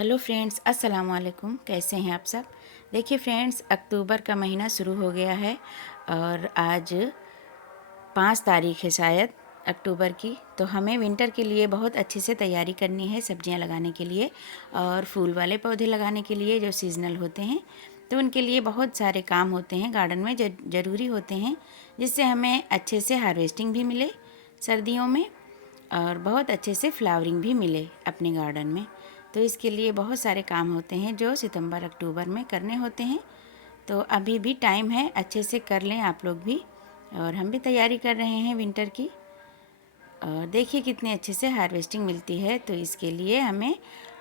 Hello friends, अस्सलाम वालेकुम। कैसे हैं आप सब। देखिए फ्रेंड्स, अक्टूबर का महीना शुरू हो गया है और आज 5 तारीख है शायद अक्टूबर की। तो हमें विंटर के लिए बहुत अच्छे से तैयारी करनी है सब्जियां लगाने के लिए और फूल वाले पौधे लगाने के लिए जो सीजनल होते हैं। तो उनके लिए बहुत सारे काम होते हैं गार्डन में ज़रूरी होते हैं, जिससे हमें अच्छे से हार्वेस्टिंग भी मिले सर्दियों में और बहुत अच्छे से फ्लावरिंग भी मिले अपने गार्डन में। तो इसके लिए बहुत सारे काम होते हैं जो सितंबर अक्टूबर में करने होते हैं। तो अभी भी टाइम है, अच्छे से कर लें आप लोग भी। और हम भी तैयारी कर रहे हैं विंटर की। और देखिए कितने अच्छे से हार्वेस्टिंग मिलती है। तो इसके लिए हमें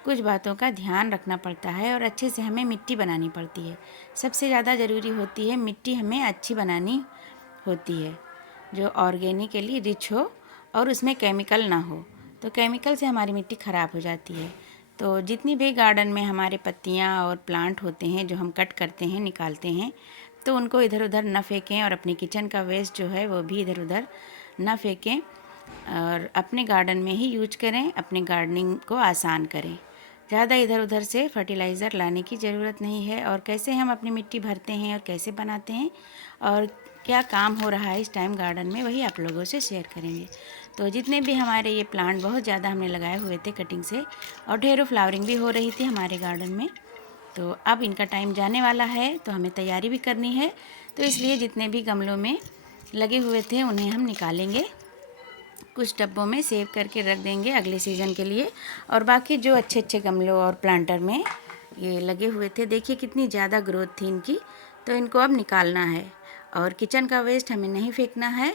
कुछ बातों का ध्यान रखना पड़ता है और अच्छे से हमें मिट्टी बनानी पड़ती है। सबसे ज़्यादा ज़रूरी होती है मिट्टी, हमें अच्छी बनानी होती है जो ऑर्गेनिकली रिच हो और उसमें केमिकल ना हो। तो केमिकल से हमारी मिट्टी ख़राब हो जाती है। तो जितनी भी गार्डन में हमारे पत्तियां और प्लांट होते हैं जो हम कट करते हैं, निकालते हैं, तो उनको इधर उधर ना फेंकें और अपने किचन का वेस्ट जो है वो भी इधर उधर ना फेंकें और अपने गार्डन में ही यूज करें, अपने गार्डनिंग को आसान करें। ज़्यादा इधर उधर से फर्टिलाइज़र लाने की ज़रूरत नहीं है। और कैसे हम अपनी मिट्टी भरते हैं और कैसे बनाते हैं और क्या काम हो रहा है इस टाइम गार्डन में, वही आप लोगों से शेयर करेंगे। तो जितने भी हमारे ये प्लांट बहुत ज़्यादा हमने लगाए हुए थे कटिंग से, और ढेरों फ्लावरिंग भी हो रही थी हमारे गार्डन में। तो अब इनका टाइम जाने वाला है तो हमें तैयारी भी करनी है। तो इसलिए जितने भी गमलों में लगे हुए थे उन्हें हम निकालेंगे, कुछ डब्बों में सेव करके रख देंगे अगले सीज़न के लिए। और बाकी जो अच्छे अच्छे गमलों और प्लांटर में ये लगे हुए थे, देखिए कितनी ज़्यादा ग्रोथ थी इनकी। तो इनको अब निकालना है और किचन का वेस्ट हमें नहीं फेंकना है।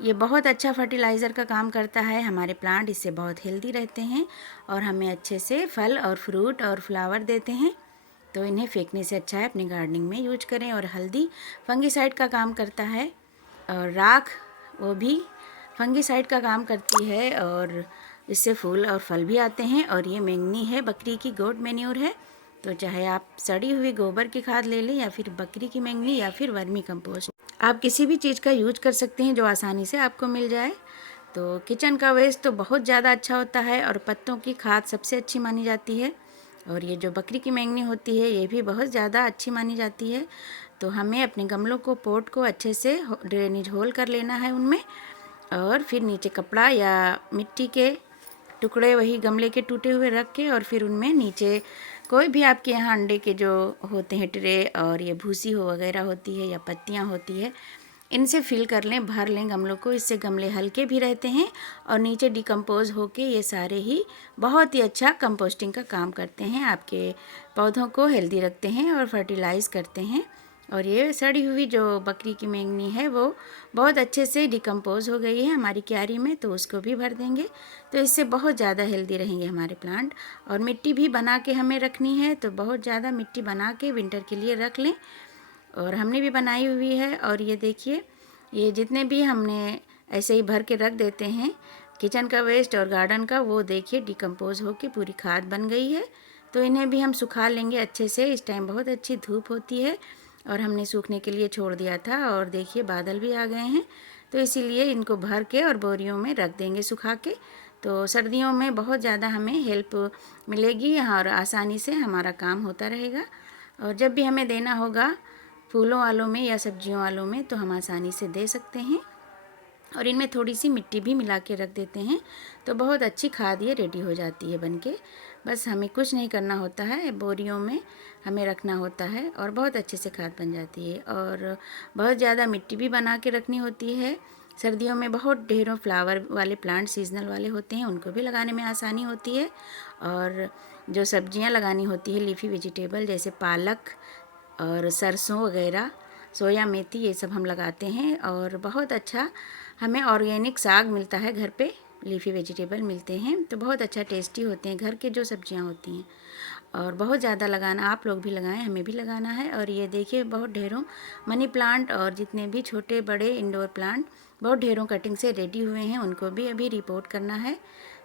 ये बहुत अच्छा फर्टिलाइज़र का काम करता है। हमारे प्लांट इससे बहुत हेल्दी रहते हैं और हमें अच्छे से फल और फ्रूट और फ्लावर देते हैं। तो इन्हें फेंकने से अच्छा है अपनी गार्डनिंग में यूज करें। और हल्दी फंगीसाइड का काम करता है और राख वो भी फंगीसाइड का काम करती है और इससे फूल और फल भी आते हैं। और ये मैंगनी है, बकरी की गोट मैन्योर है। तो चाहे आप सड़ी हुई गोबर की खाद ले लें या फिर बकरी की मैंगनी या फिर वर्मी कंपोस्ट, आप किसी भी चीज़ का यूज कर सकते हैं जो आसानी से आपको मिल जाए। तो किचन का वेस्ट तो बहुत ज़्यादा अच्छा होता है और पत्तों की खाद सबसे अच्छी मानी जाती है। और ये जो बकरी की मैंगनी होती है ये भी बहुत ज़्यादा अच्छी मानी जाती है। तो हमें अपने गमलों को, पोट को अच्छे से ड्रेनेज होल कर लेना है उनमें, और फिर नीचे कपड़ा या मिट्टी के टुकड़े वही गमले के टूटे हुए रख के, और फिर उनमें नीचे कोई भी आपके यहाँ अंडे के जो होते हैं ट्रे, और ये भूसी हो वगैरह होती है या पत्तियाँ होती है, इनसे फिल कर लें, भर लें गमलों को। इससे गमले हल्के भी रहते हैं और नीचे डिकम्पोज होके ये सारे ही बहुत ही अच्छा कंपोस्टिंग का काम करते हैं, आपके पौधों को हेल्दी रखते हैं और फर्टिलाइज़ करते हैं। और ये सड़ी हुई जो बकरी की मैंगनी है वो बहुत अच्छे से डिकम्पोज हो गई है हमारी क्यारी में, तो उसको भी भर देंगे। तो इससे बहुत ज़्यादा हेल्दी रहेंगे हमारे प्लांट। और मिट्टी भी बना के हमें रखनी है, तो बहुत ज़्यादा मिट्टी बना के विंटर के लिए रख लें। और हमने भी बनाई हुई है। और ये देखिए, ये जितने भी हमने ऐसे ही भर के रख देते हैं किचन का वेस्ट और गार्डन का, वो देखिए डिकम्पोज होके पूरी खाद बन गई है। तो इन्हें भी हम सुखा लेंगे अच्छे से। इस टाइम बहुत अच्छी धूप होती है और हमने सूखने के लिए छोड़ दिया था, और देखिए बादल भी आ गए हैं। तो इसीलिए इनको भर के और बोरियों में रख देंगे सुखा के। तो सर्दियों में बहुत ज़्यादा हमें हेल्प मिलेगी और आसानी से हमारा काम होता रहेगा। और जब भी हमें देना होगा फूलों वालों में या सब्जियों वालों में, तो हम आसानी से दे सकते हैं। और इनमें थोड़ी सी मिट्टी भी मिला के रख देते हैं तो बहुत अच्छी खाद ये रेडी हो जाती है बनके। बस हमें कुछ नहीं करना होता है, बोरियों में हमें रखना होता है और बहुत अच्छे से खाद बन जाती है। और बहुत ज़्यादा मिट्टी भी बना के रखनी होती है। सर्दियों में बहुत ढेरों फ्लावर वाले प्लांट सीजनल वाले होते हैं, उनको भी लगाने में आसानी होती है। और जो सब्जियां लगानी होती है लीफी वेजिटेबल, जैसे पालक और सरसों वगैरह, सोया मेथी, ये सब हम लगाते हैं। और बहुत अच्छा हमें ऑर्गेनिक साग मिलता है घर पे, लीफी वेजिटेबल मिलते हैं, तो बहुत अच्छा टेस्टी होते हैं घर के जो सब्जियां होती हैं। और बहुत ज़्यादा लगाना, आप लोग भी लगाएं, हमें भी लगाना है। और ये देखिए बहुत ढेरों मनी प्लांट और जितने भी छोटे बड़े इंडोर प्लांट बहुत ढेरों कटिंग से रेडी हुए हैं, उनको भी अभी रिपोर्ट करना है।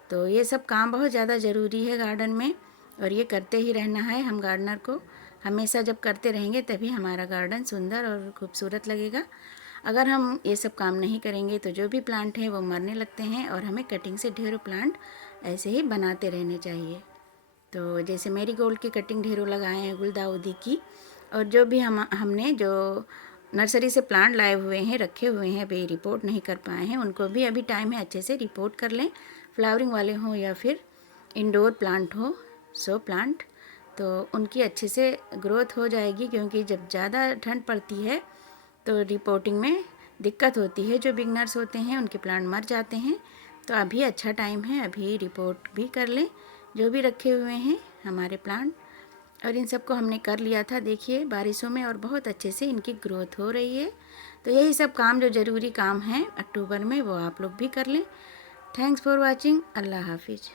तो ये सब काम बहुत ज़्यादा ज़रूरी है गार्डन में, और ये करते ही रहना है हम गार्डनर को। हमेशा जब करते रहेंगे तभी हमारा गार्डन सुंदर और खूबसूरत लगेगा। अगर हम ये सब काम नहीं करेंगे तो जो भी प्लांट हैं वो मरने लगते हैं। और हमें कटिंग से ढेरों प्लांट ऐसे ही बनाते रहने चाहिए। तो जैसे मैरीगोल्ड की कटिंग ढेरों लगाए हैं, गुलदाउदी की, और जो भी हमने जो नर्सरी से प्लांट लाए हुए हैं, रखे हुए हैं, अभी रिपोर्ट नहीं कर पाए हैं, उनको भी अभी टाइम है, अच्छे से रिपोर्ट कर लें। फ्लावरिंग वाले हों या फिर इंडोर प्लांट हो, शो प्लांट, तो उनकी अच्छे से ग्रोथ हो जाएगी, क्योंकि जब ज़्यादा ठंड पड़ती है तो रिपोर्टिंग में दिक्कत होती है। जो बिगनर्स होते हैं उनके प्लांट मर जाते हैं। तो अभी अच्छा टाइम है, अभी रिपोर्ट भी कर लें जो भी रखे हुए हैं हमारे प्लांट। और इन सबको हमने कर लिया था, देखिए बारिशों में, और बहुत अच्छे से इनकी ग्रोथ हो रही है। तो यही सब काम जो ज़रूरी काम हैं अक्टूबर में, वो आप लोग भी कर लें। Thanks for watching. अल्लाह हाफिज़।